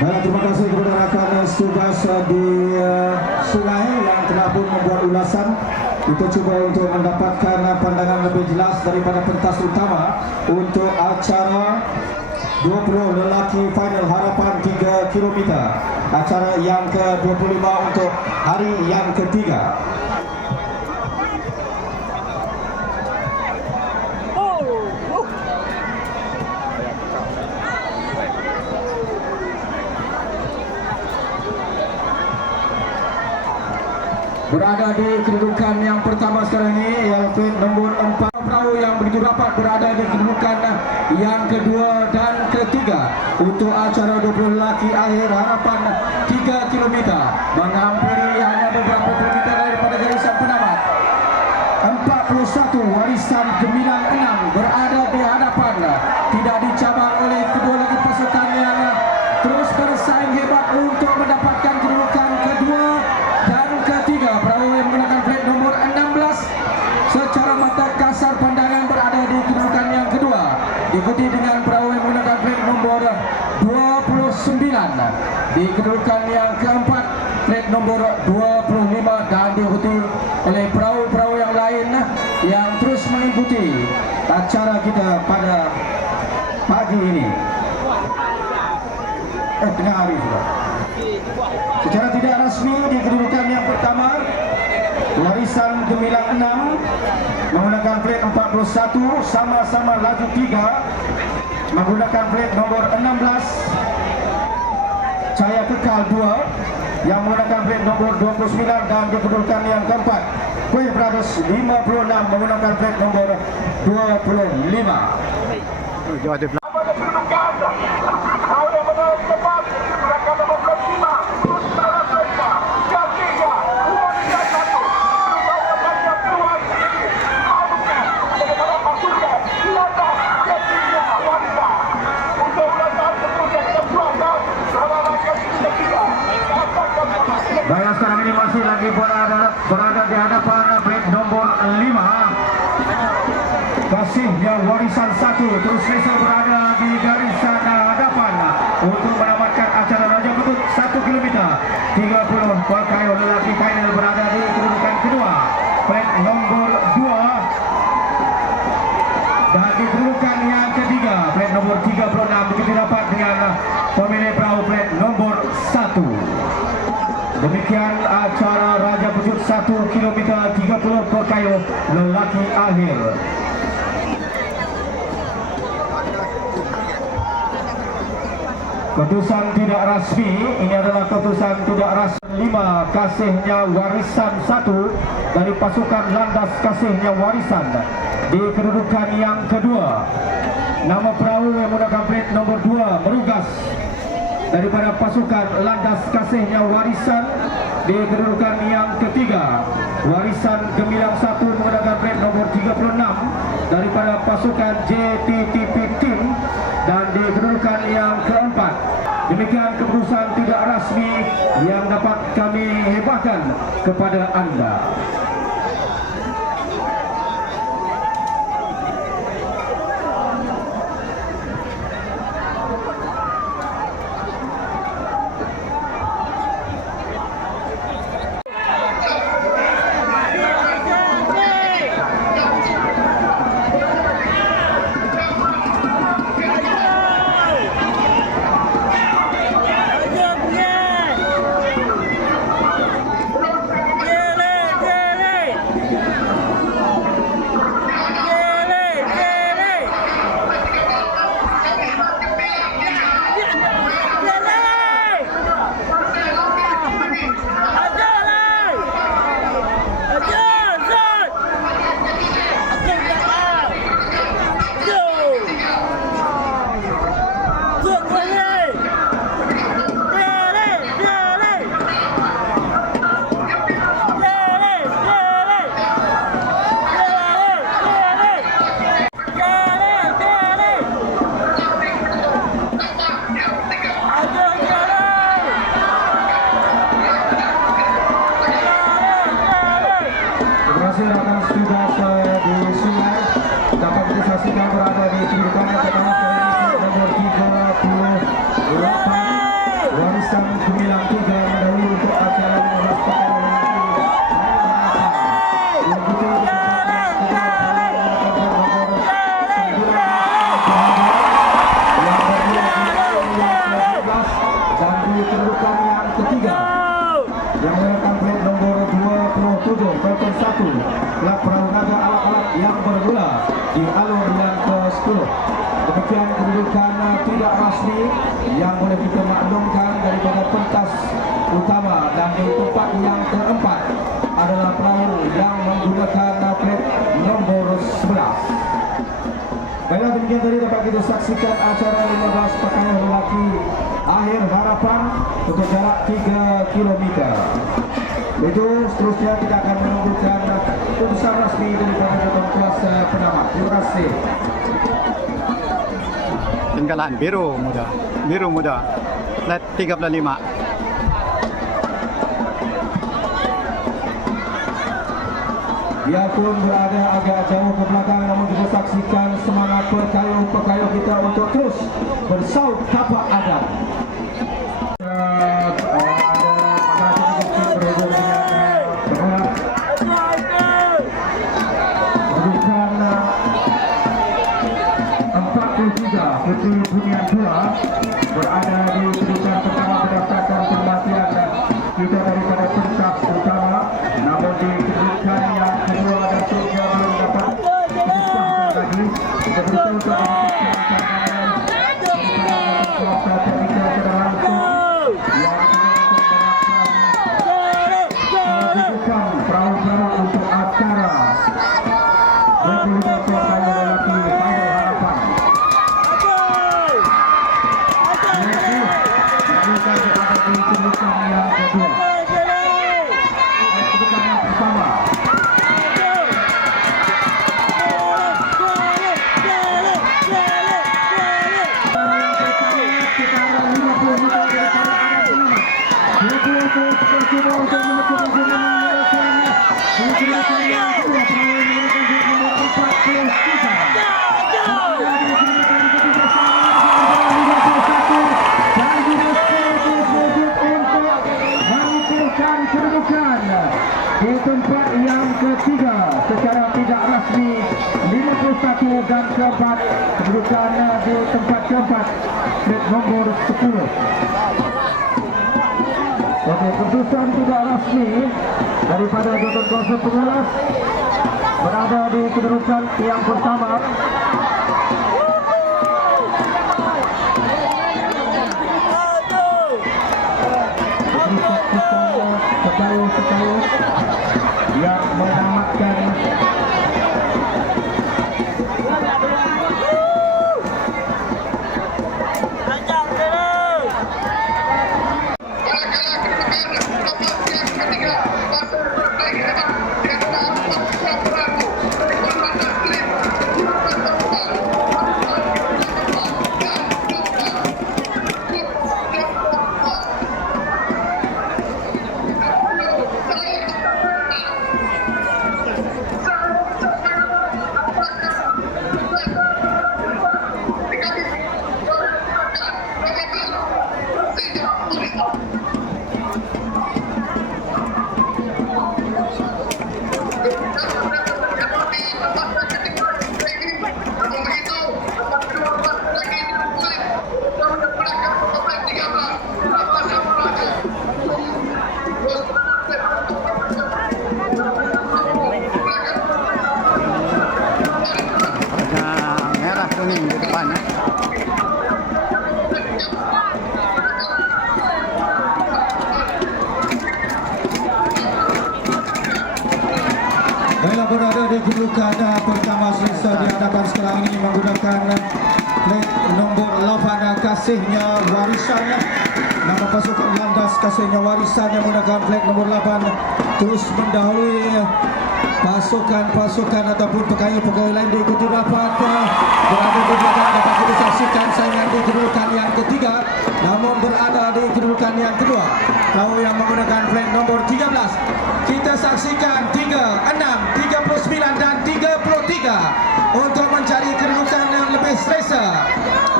Terima kasih kepada rakan tugas di Sungai yang telah pun membuat ulasan. Kita cuba untuk mendapatkan pandangan lebih jelas daripada pentas utama untuk acara 20 lelaki final harapan 3 km, acara yang ke-25 untuk hari yang ketiga. Berada di kedudukan yang pertama sekarang ini yaitu nombor 4 perahu yang begitu rapat berada di kedudukan yang kedua dan ketiga untuk acara 20 lelaki akhir harapan 3 km, menghampiri hanya beberapa kilometer daripada garisan penamat. 41 Warisan Gemilang 6 berada di hadapan, tidak dicabar oleh kedua lagi pasukan yang terus bersaing hebat untuk mendapatkan kedudukan kedua dan ketiga. Perahu yang menggunakan flag nomor 16 secara mata kasar pandangan berada di kedudukan yang kedua, diikuti dengan perahu yang menggunakan flag nomor 29 di kedudukan yang keempat, flag nomor 25, dan diikuti oleh perahu-perahu yang lain yang terus mengikuti acara kita pada pagi ini. Tengah hari sudah. Secara tidak rasmi di kedudukan yang pertama, Warisan Gemilang 6 menggunakan flag 41 sama-sama laju 3 menggunakan flag nomor 16. Cahaya Kekal 2 yang menggunakan flag nomor 29, dan di kedudukan yang keempat, Kuih Brothers 56 menggunakan flag nomor 25. Baiklah, sekarang ini masih lagi berada di hadapan flag nomor 5. Kasihnya Warisan 1 terus selesa berada di garisan hadapan untuk menamatkan acara Raja Petut 1 km 30 Pekayo lelaki final berada di kedudukan kedua, flag nomor 2, dan di kedudukan yang ketiga, flag nomor 36 begitu dapat dengan pemilik perahu flag nomor 1. Demikian acara Raja Petut 1 km 30 Pekayo lelaki akhir. Keputusan tidak rasmi, ini adalah keputusan tidak rasmi 5 Kasihnya Warisan 1 dari pasukan Landas Kasihnya Warisan di kedudukan yang kedua. Nama perahu yang menggunakan flag nomor 2 Merugas daripada pasukan Landas Kasihnya Warisan di kedudukan yang ketiga. Warisan Gemilang 1 menggunakan flag nomor 36 daripada pasukan JTTP Team, dan di kedudukan yang keempat. Demikian keputusan tidak rasmi yang dapat kami hebahkan kepada anda. Dapat disaksikan berada di kedudukan yang pertama nomor 30 satu. Kelab Perahu Naga alat-alat yang bergula di alur yang ke-10. Demikian kedudukan tidak rasmi yang boleh kita maklumkan daripada pentas utama, dan di tempat yang keempat adalah perahu yang menggunakan plat nombor 11. Baiklah, demikian tadi dapat kita saksikan acara 15 pakaian lelaki akhir harapan untuk jarak 3 km. Itu seterusnya kita akan menunggukan putusan rasmi daripada Tuan Kuasa Penamat. Terima kasih. Tenggalan biru muda lat 35. Biarpun berada agak jauh ke belakang, namun kita saksikan semangat pekayuh kita untuk terus bersaut tapak adab. Putri Bunian Pula berada di kedudukan pertama berdasarkan permatian kita daripada pentas utama, namun di kedudukan yang kedua dan seterusnya belum dapat disahkan lagi. Kita berusaha untuk mendapatkan kuasa teknikal secara langsung yang menunjukkan perahu-perahu untuk acara bergulirkan pakaian lelaki final harapan. Kedudukan yang kedua, kedudukan yang pertama. Di tempat yang ketiga secara tidak rasmi 51 dan keempat, kedudukan di tempat keempat plat nombor 10. Okey, keputusan tidak rasmi daripada Tuan Kuasa Pengulas berada di kedudukan yang pertama. Pekayuh yang menamatkan merah kuning di depan. Baiklah, berada di kedudukan pertama selesa di hadapan sekarang ini menggunakan plat nombor 8 kasihnya warisannya. Nama pasukan landas kasihnya warisannya menggunakan plat nombor 8 terus mendahului pasukan ataupun pekayuh-pekayuh lain diikuti rapat. Berada di belakang dapat kita saksikan saingan di kedudukan yang ketiga, namun berada di kedudukan yang kedua perahu yang menggunakan plat nombor 13. Kita saksikan 36, 39 dan 33 untuk mencari kedudukan yang lebih selesa.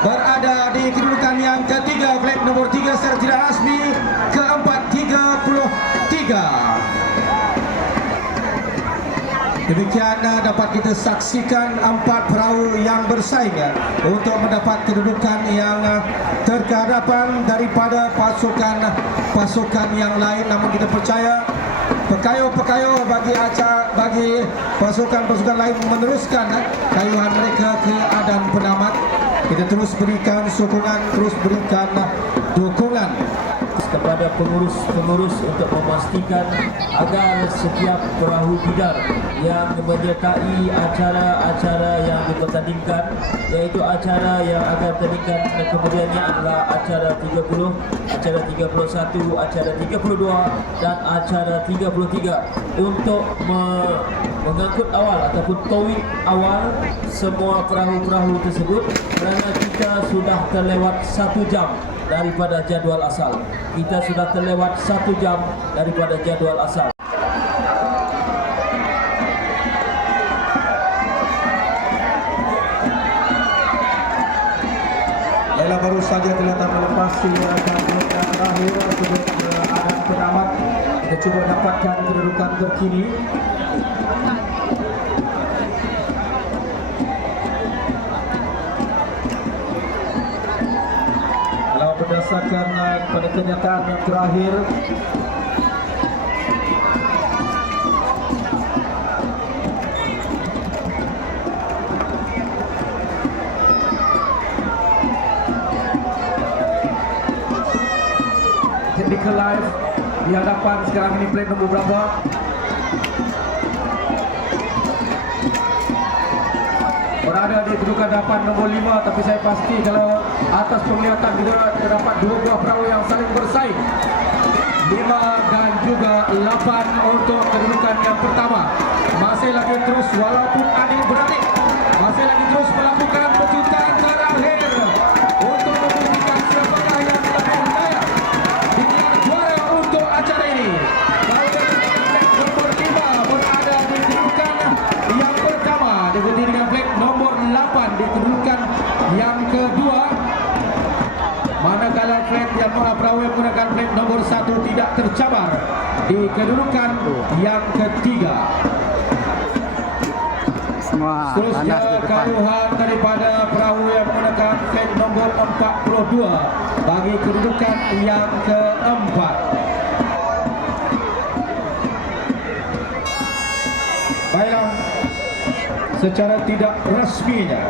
Berada di kedudukan yang ketiga plat nombor 3 secara tidak rasmi, keempat 33. Demikian dapat kita saksikan 4 perahu yang bersaing untuk mendapat kedudukan yang terkehadapan daripada pasukan yang lain. Namun kita percaya pekayo bagi pasukan-pasukan lain meneruskan kayuhan mereka ke adan penamat. Kita terus berikan sokongan, terus berikan dukungan kepada pengurus-pengurus untuk memastikan agar setiap perahu bidar yang menyertai acara-acara yang dipertandingkan, yaitu acara yang akan tandingkan kemudiannya adalah acara 30, acara 31, acara 32 dan acara 33 untuk mengangkut awal ataupun towing awal semua perahu-perahu tersebut, kerana kita sudah terlewat 1 jam daripada jadual asal. Kita sudah terlewat 1 jam daripada jadual asal. Baiklah, baru saja telah melepasi kedudukan terakhir sebelum adan penamat. Kita cuba dapatkan kedudukan terkini. Berdasarkan pada kenyataan yang terakhir, technical live di hadapan sekarang ini plate nombor berapa? Berada di kedudukan hadapan nombor 5, tapi saya pasti kalau atas penglihatan kita terdapat 2 buah perahu yang saling bersaing, 5 dan juga 8 untuk kedudukan yang pertama. Masih lagi terus, walaupun adik-beradik masih lagi terus melakukan pejutan terakhir untuk membuktikan siapakah yang lebih layak digelar juara untuk acara ini. Kalau plate nomor 5 berada di kedudukan yang pertama, diikuti dengan plate nomor 8 di kedudukan yang kedua. Manakala plate yang perahu yang menggunakan plate nomor 1 tidak tercabar di kedudukan yang ketiga. Semua Seterusnya panas di depan. kayuhan daripada perahu yang menggunakan plate nomor 42 bagi kedudukan yang keempat. Baiklah, secara tidak rasminya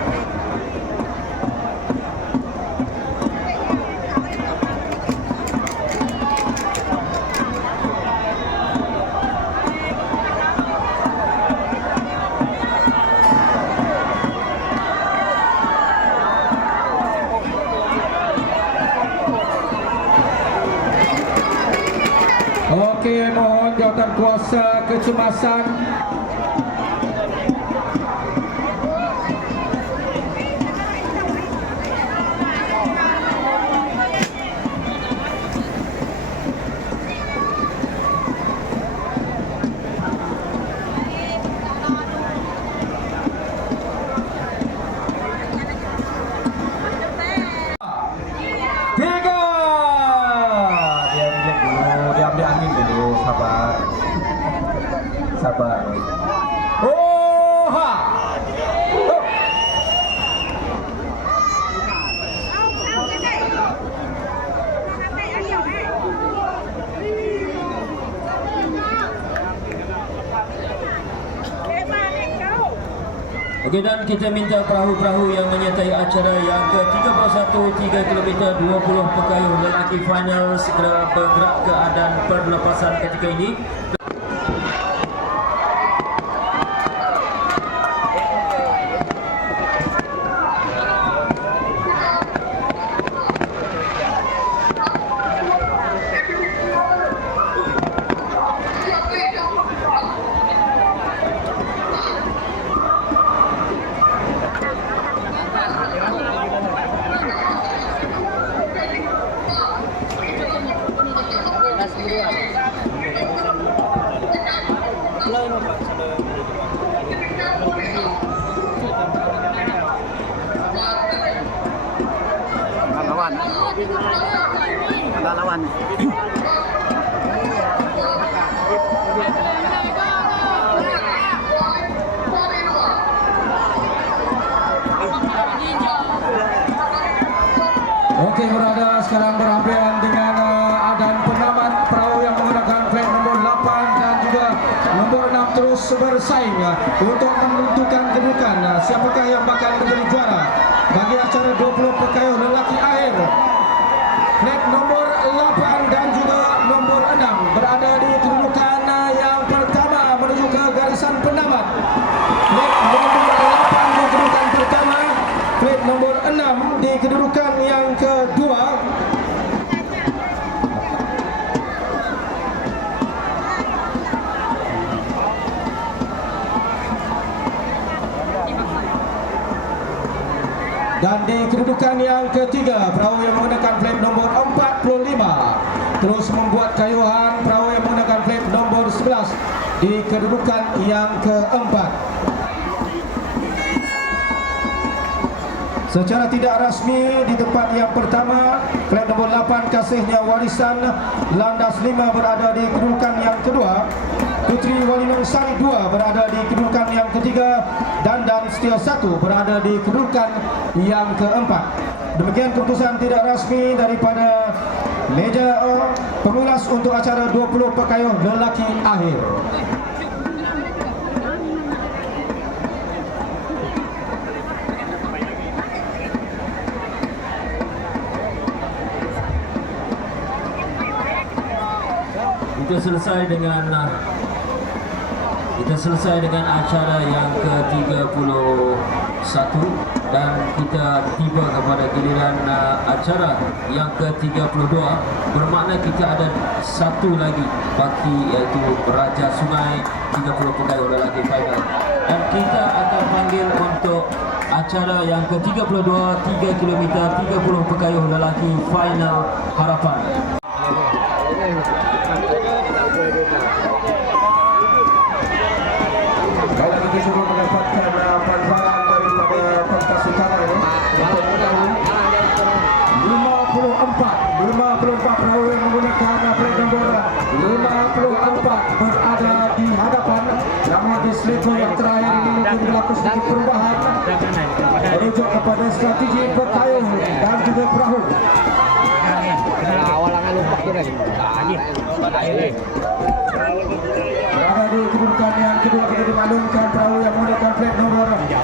Okey, mohon jawatan kuasa kecemasan. Sabar. Oh ha. Oh. Okey, dan kita minta perahu-perahu yang menyertai acara yang ke-31 3 km 20 pekayuh lelaki final segera bergerak ke adan perlepasan ketika ini. Ada lawan. Okey, berada sekarang berhampiran dengan adan penamat perahu yang menggunakan plate nomor 8 dan juga untuk menentukan kedudukan siapakah yang bakal menjadi juara bagi acara 20 pekayuh lelaki akhir. Flag nombor 8 dan juga nombor 6 berada di kedudukan yang pertama menuju ke garisan pendamat. Flag nombor 8 di kedudukan pertama, flag nombor 6 di kedudukan yang kedua. Dan di kedudukan yang ketiga, perahu yang menggunakan flag nombor 45 terus membuat kayuhan perahu yang menggunakan flag nombor 11 di kedudukan yang keempat. Secara tidak rasmi di tempat yang pertama, flag nombor 8 Kasihnya Warisan Landas 5 berada di kedudukan yang kedua. Putri Walinong Sari 2 berada di kedudukan yang ketiga, dan Setia 1 berada di kedudukan yang keempat. Demikian keputusan tidak rasmi daripada meja pengulas untuk acara 20 pekayuh lelaki akhir. Kita selesai dengan acara yang ke-31 dan kita tiba kepada giliran acara yang ke-32, bermakna kita ada satu lagi baki, iaitu Raja Sungai 30 pekayuh lelaki final, dan kita akan panggil untuk acara yang ke-32 3 km 30 pekayuh lelaki final harapan. Baiklah, kita cuba mendapatkan pandangan daripada pentas utama ini. 54 perahu yang menggunakan flag nombor 54 berada di hadapan. Namun di selipur yang terakhir ini mungkin berlaku sedikit perubahan merujuk kepada strategi pekayuh dan juga perahu. Awalangan lupa kita Berada di kedudukan yang kedua, kita dimaklumkan perahu yang menggunakan flag nomor 49.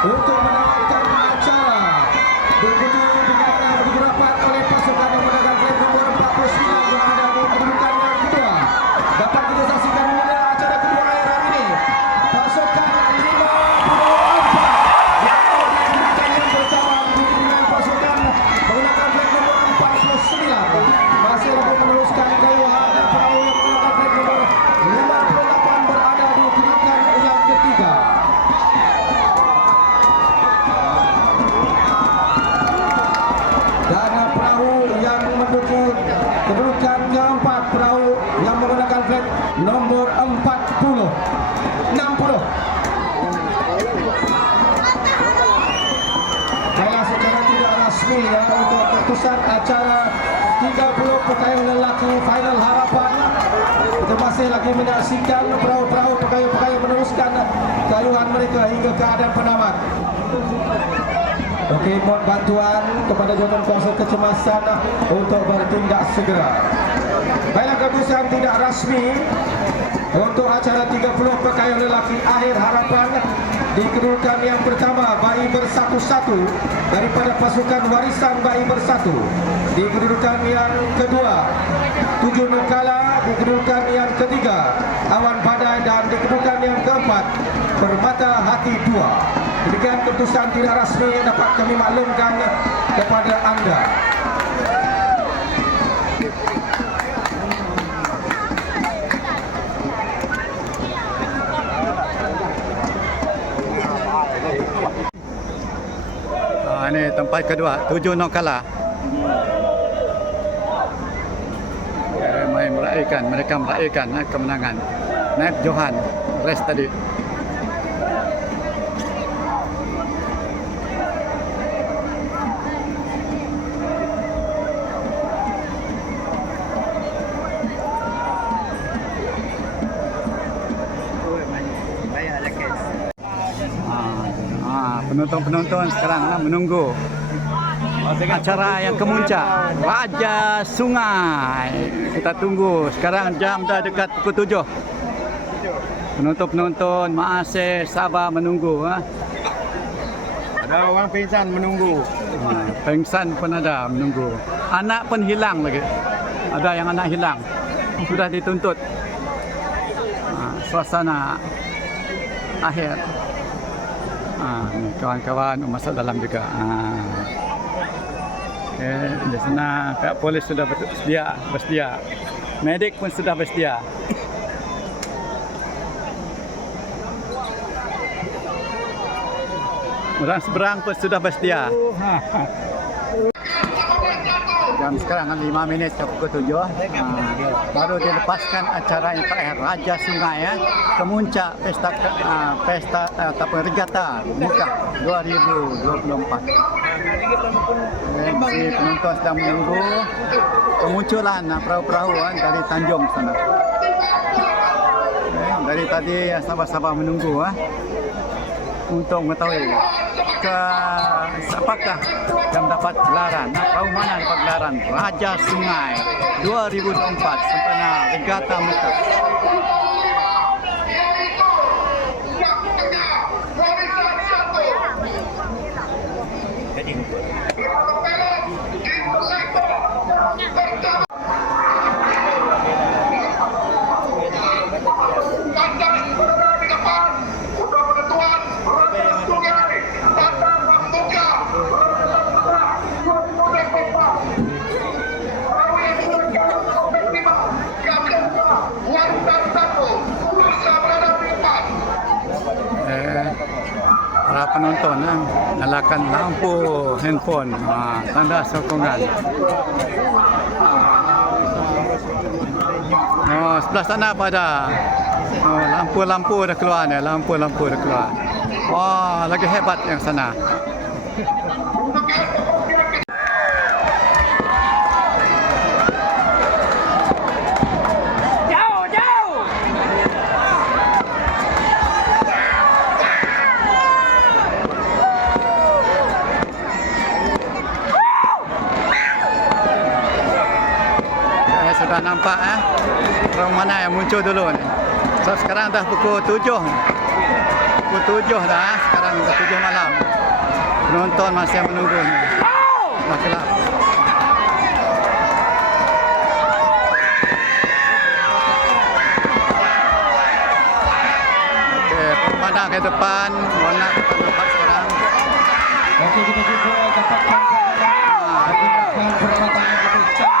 Untuk menamatkan acara begitu dengan begitu rapat oleh pasukan yang menggunakan flag nomor 49 berada di kedudukan yang kedua. Dapat kita saksikan mula acara kedua akhir hari ini. Pasukan 54 yang kedudukan yang pertama begitu dengan pasukan menggunakan flag nomor 49 masih lagi meneruskan kayuhan dan perahu yang menggunakan flag nomor 58 berada di kedudukan yang ketiga. Dan perahu yang menuju kedudukan keempat, perahu yang menggunakan flag nomor 60. Baiklah, secara tidak rasmi ya, untuk keputusan acara 30 pekayuh lelaki final harapan, kita masih lagi menyaksikan perahu-perahu pekayuh-pekayuh meneruskan kayuhan mereka hingga keadaan penamat. Okey, mohon bantuan kepada jawatan kuasa kecemasan untuk bertindak segera. Baiklah, keputusan tidak rasmi untuk acara 30 pekayuh lelaki akhir harapan di kedudukan yang pertama, Bayi Bersatu-Satu daripada pasukan Warisan Bayi Bersatu. Di kedudukan yang kedua, 7 Nukala. Di kedudukan yang ketiga, Awan Badai. Dan di kedudukan yang keempat, Permata Hati 2. Demikian keputusan tidak rasmi yang dapat kami maklumkan kepada anda. Ini tempat kedua, 7 Nokala. Mereka meraihkan kemenangan. Naib Johan race tadi. Penonton-penonton sekarang menunggu acara yang kemuncak Raja Sungai. Kita tunggu. Sekarang jam dah dekat pukul 7. Penonton-penonton masih sabar menunggu. Ada orang pingsan menunggu. Pengsan pun ada menunggu. Anak pun hilang lagi. Ada yang anak hilang. Sudah dituntut. Suasana akhir. Ni kawan-kawan masuk dalam juga. Okay, di sana pihak polis sudah bersedia. Medik pun sudah bersedia. Orang seberang pun sudah bersedia. Jam sekarang 5 minit ke pukul 7. Baru dilepaskan acara yang terakhir Raja Sungai kemuncak pesta ataupun regata Mekah 2024. Si penonton sedang menunggu kemunculan perahu-perahu dari Tanjung sana. Dari tadi sabar-sabar menunggu untuk mengetahui apakah yang dapat gelaran, perahu mana dapat gelaran Raja Sungai 2024 sempena regata Mekah. Para penonton nyalakan lampu handphone, tanda sokongan. Sebelah sana pada lampu-lampu dah keluar ni, lampu-lampu dah keluar. Wah, lagi hebat yang sana. Sudah nampak orang mana yang muncul dulu ni. So sekarang dah pukul 7. Pukul 7 dah, sekarang dah 7 malam. Penonton masih menunggu ni. Dah gelap. Okey, pemandangan ke depan, warna depan nampak sekarang. Okey, kita cuba dapatkan perkhidmatan yang lebih canggih.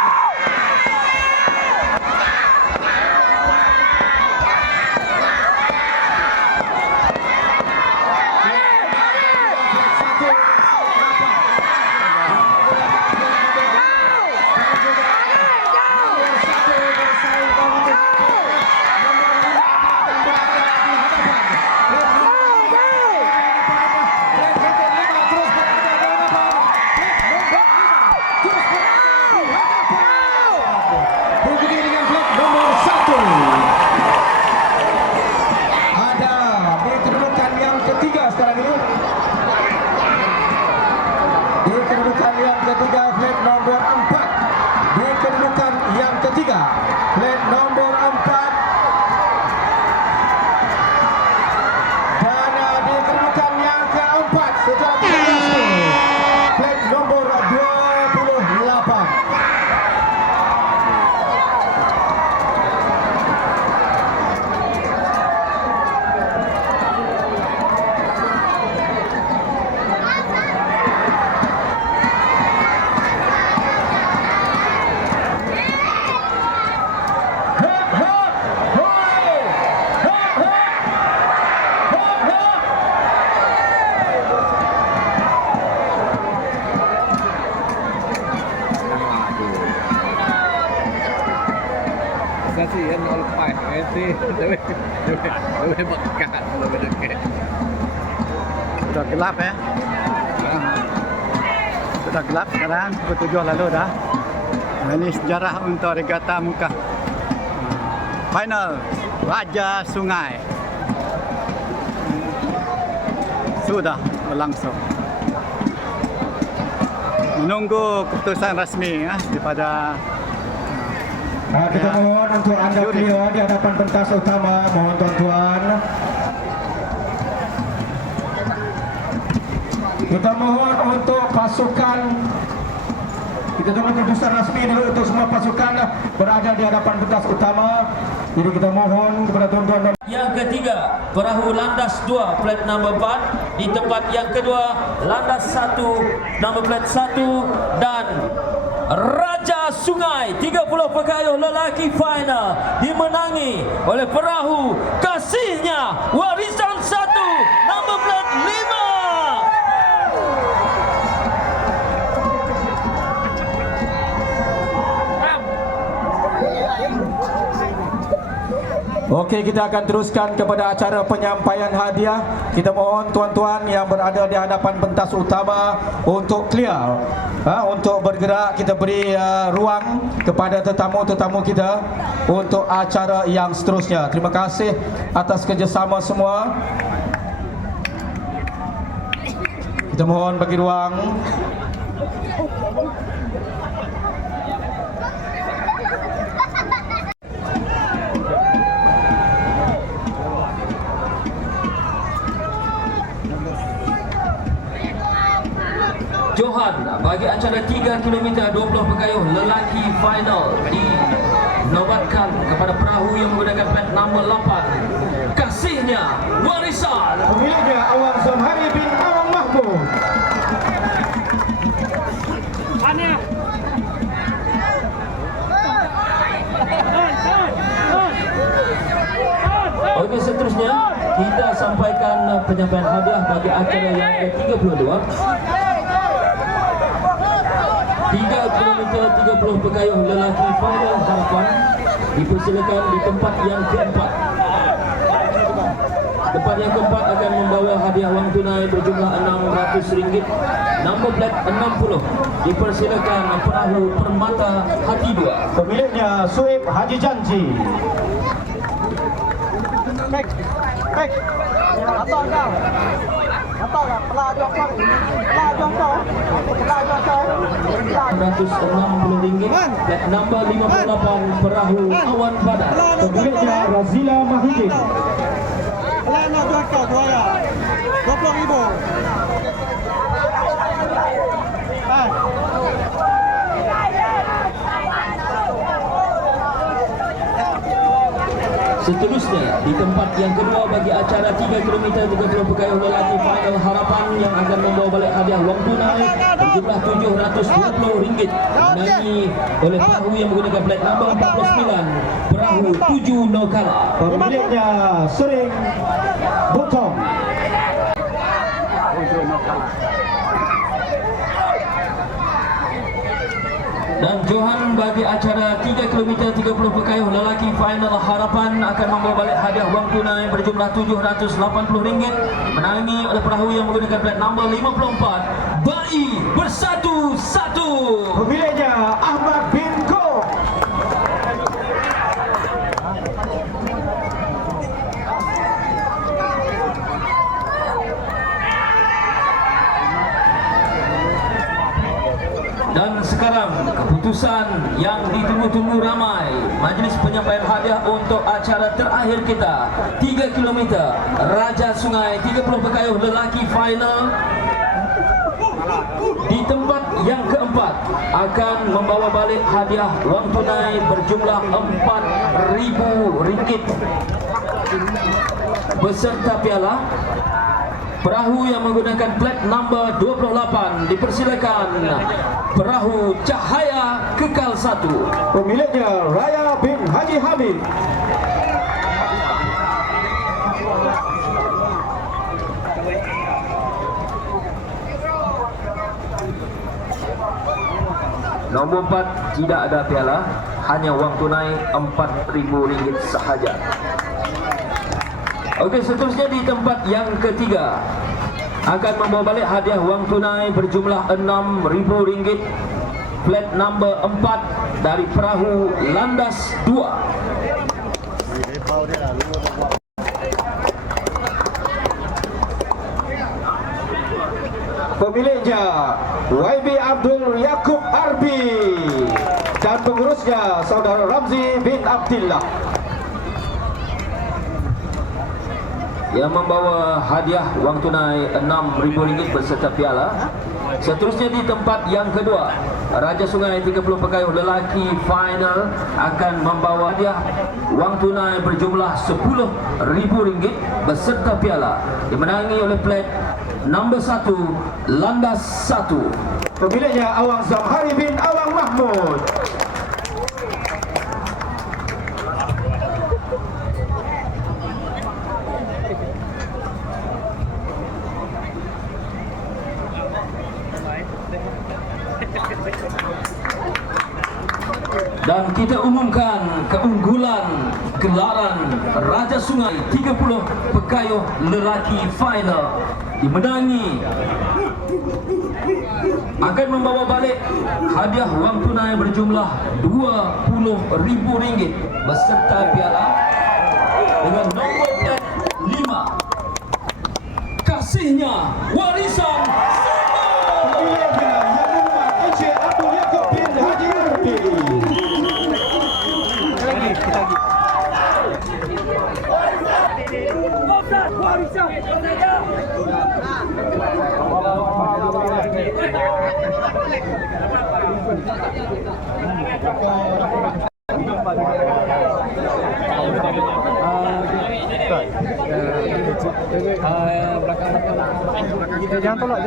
Flat nomor 4 dan di kedudukan yang keempat sudah berhasil flat nomor 28. Kasihan kalau pakai sih, lebih bekat, lebih dekat. Sudah gelap Sudah gelap sekarang, pukul 7 lalu dah. Ini sejarah untuk regata Mekah. Final Raja Sungai. Sudah. berlangsung. Menunggu keputusan rasmi daripada Kita mohon untuk anda clear di hadapan pentas utama. Mohon tuan-tuan. Kita mohon untuk pasukan. Kita tunggu keputusan rasmi dulu untuk semua pasukan berada di hadapan pentas utama. Jadi kita mohon kepada tuan-tuan dan Yang ketiga, perahu landas 2 plat nombor 4. Di tempat yang kedua, landas 1 nombor plat 1 dan Raja Sungai 30 pekayuh lelaki final dimenangi oleh perahu Kasihnya Warisan 1 nombor plat 5. Okey, kita akan teruskan kepada acara penyampaian hadiah. Kita mohon tuan-tuan yang berada di hadapan pentas utama untuk clear, untuk bergerak. Kita beri ruang kepada tetamu-tetamu kita untuk acara yang seterusnya. Terima kasih atas kerjasama semua. Kita mohon bagi ruang. Johan bagi acara 3 km 20 pekayuh lelaki final dinobatkan kepada perahu yang menggunakan plat nombor 8 Kasihnya Warisan. Pemiliknya Awang Zamhari bin Awang Mahmud. Okey, seterusnya kita sampaikan penyampaian hadiah bagi acara yang ke-32. 3 km 30 pekayuh lelaki final harapan dipersilakan di tempat yang keempat. Tempat yang keempat akan membawa hadiah wang tunai berjumlah RM600. Nombor plat 60 dipersilakan perahu Permata Hati 2. Pemiliknya Suib Haji Janji. RM160. Plat nombor 58 perahu Awan Badar. Pemiliknya Razila Mahidin. Seterusnya di tempat yang kedua bagi acara 3 km 30 pekayuh lelaki final harapan yang akan membawa balik hadiah wang tunai berjumlah RM720 menangi oleh perahu yang menggunakan plat nombor 49 perahu 7 Nokala. Pemiliknya Sering Butong. Dan Johan bagi acara 3 km 30 pekayuh lelaki final harapan akan membawa balik hadiah wang tunai berjumlah RM780 menangi oleh perahu yang menggunakan plat nombor 54 Bai Bersatu 1. Pemiliknya Ahmad bin Ko. Dan sekarang keputusan yang ditunggu-tunggu ramai, majlis penyampaian hadiah untuk acara terakhir kita 3 km Raja Sungai 30 pekayuh lelaki final. Di tempat yang keempat akan membawa balik hadiah wang tunai berjumlah RM4,000 beserta piala. Perahu yang menggunakan plat nombor 28 dipersilakan perahu Cahaya Kekal 1. Pemiliknya Raya bin Haji Hamid. Nombor 4 tidak ada piala, hanya wang tunai RM4,000 sahaja. Okey, seterusnya di tempat yang ketiga akan membawa balik hadiah wang tunai berjumlah RM6,000 plat nombor 4 dari perahu Landas 2. pemiliknya YB Abdul Yakub Arbi dan pengurusnya saudara Ramzi bin Abdillah yang membawa hadiah wang tunai RM6,000 beserta piala. Seterusnya di tempat yang kedua, Raja Sungai 30 pekayuh lelaki final akan membawa hadiah wang tunai berjumlah RM10,000 beserta piala, dimenangi oleh plat nombor 1 Landas 1. pemiliknya Awang Zamhari bin Awang Mahmud. Dan kita umumkan keunggulan gelaran Raja Sungai 30 pekayuh lelaki final dimenangi akan membawa balik hadiah wang tunai berjumlah RM20,000 beserta piala dengan nombor plat 5. Kasihnya warisan Pemiliknya yang nomor Encik Abdul Yakub bin Haji Arbi. Jangan tolak.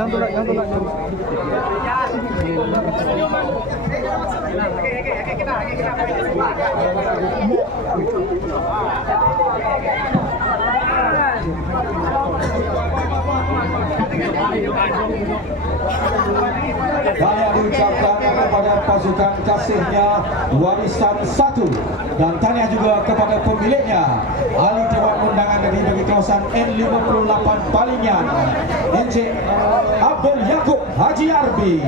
Banyak diucapkan kepada pasukan kasihnya warisan 1 dan tahniah juga kepada pemiliknya ahli dewan undangan dari negeri kawasan N58 Balingan Encik Abdul Yakub Haji Arbi.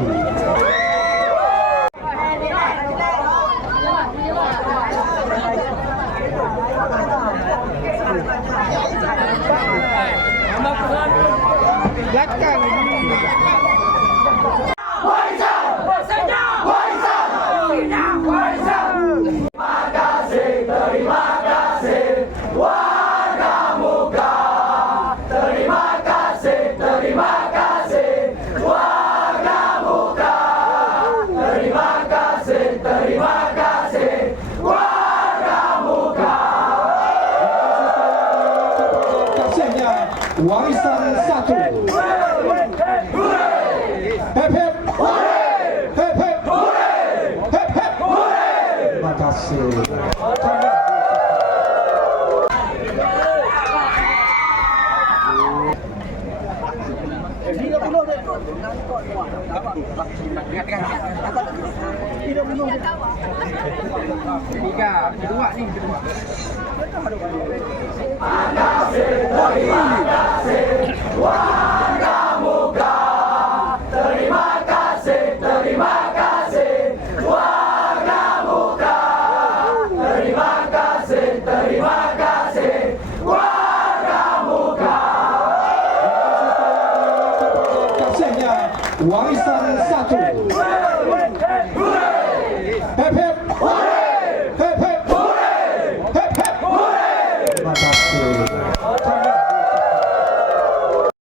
Kasihnya warisan 1. Hep hep. Hep hep. Hep hep. Terima kasih. Kedua nih. Kasihnya warisan 1.